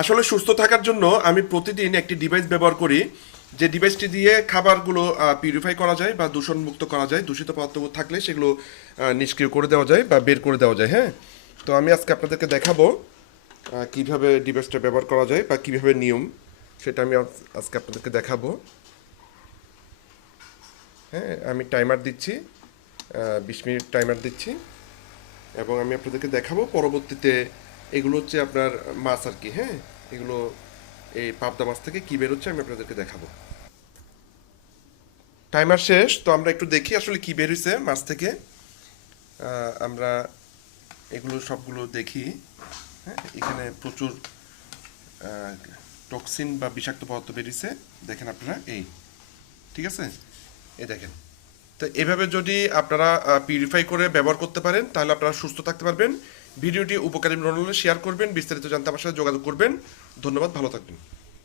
আসলে সুস্থ থাকার জন্য আমি প্রতিদিন একটি ডিভাইস ব্যবহার করি, যে ডিভাইসটি দিয়ে খাবারগুলো পিউরিফাই করা যায় বা দূষণমুক্ত করা যায়, দূষিত পদার্থ থাকলে সেগুলো নিষ্ক্রিয় করে দেওয়া যায় বা বের করে দেওয়া যায়। হ্যাঁ, তো আমি আজকে আপনাদেরকে দেখাবো কিভাবে ডিভাইসটা ব্যবহার করা যায় বা কিভাবে নিয়ম, সেটা আমি আজকে আপনাদেরকে দেখাবো। হ্যাঁ, আমি টাইমার দিচ্ছি, 20 মিনিট টাইমার দিচ্ছি, এবং আমি আপনাদেরকে দেখাবো পরবর্তীতে। এগুলো হচ্ছে আপনার মাছ আর কি। হ্যাঁ, এগুলো এই পাবদা মাছ থেকে কী বেরোচ্ছে আমি আপনাদেরকে দেখাবো। টাইমার শেষ, তো আমরা একটু দেখি আসলে কি বের হয়েছে মাছ থেকে। আমরা এগুলো সবগুলো দেখি। হ্যাঁ, এখানে প্রচুর টক্সিন বা বিষাক্ত পদার্থ বেরিয়েছে, দেখেন আপনারা। এই ঠিক আছে, এই দেখেন। তো এভাবে যদি আপনারা পিউরিফাই করে ব্যবহার করতে পারেন তাহলে আপনারা সুস্থ থাকতে পারবেন। ভিডিওটি উপকারী মনে হলে শেয়ার করবেন, বিস্তারিত জানতে আমার সাথে যোগাযোগ করবেন। ধন্যবাদ, ভালো থাকবেন।